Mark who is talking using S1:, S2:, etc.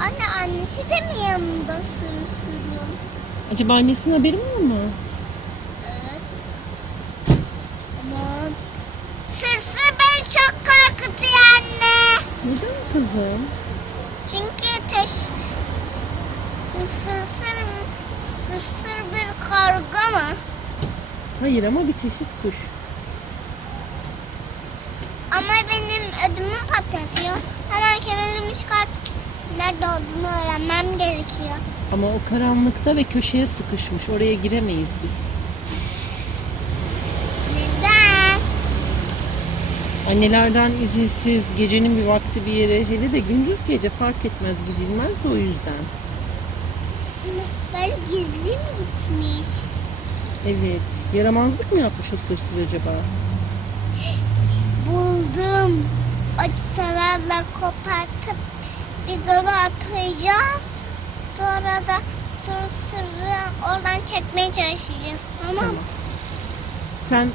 S1: Anne annesi de mi yanında sırsırın?
S2: Acaba annesinin haberi var mı?
S1: Evet. Aman. Sırsır beni çok korkutuyor anne.
S2: Neden kızım?
S1: Çünkü teş... Sırsır, sırsır bir karga mı?
S2: Hayır ama bir çeşit kuş.
S1: Ama benim ödümü patlatıyor. Olduğunu öğrenmem gerekiyor.
S2: Ama o karanlıkta ve köşeye sıkışmış. Oraya giremeyiz biz.
S1: Neden?
S2: Annelerden izinsiz gecenin bir vakti bir yere hele de gündüz gece fark etmez gidilmez de o yüzden.
S1: Böyle gizli mi gitmiş?
S2: Evet. Yaramazlık mı yapmış o sırsır acaba?
S1: Buldum. O çıtalarla kopartıp bir dolu atacağız. Sonra da sırsırı oradan çekmeye çalışacağız. Tamam mı?
S2: Sen